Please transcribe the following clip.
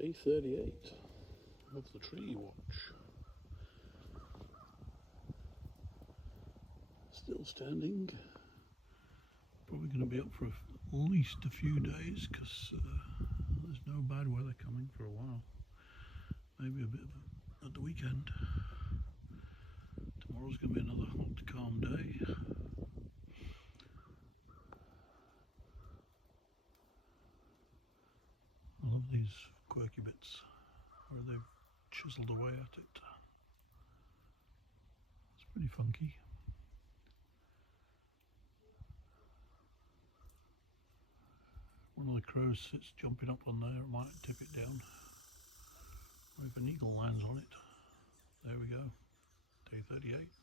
Day 38 of the tree watch. Still standing. Probably going to be up for at least a few days because there's no bad weather coming for a while. Maybe a bit of at the weekend. Tomorrow's going to be another hot, calm day. I love these quirky bits where they've chiseled away at it. It's pretty funky. One of the crows sits jumping up on there, it might tip it down. Or if an eagle lands on it. There we go, day 38.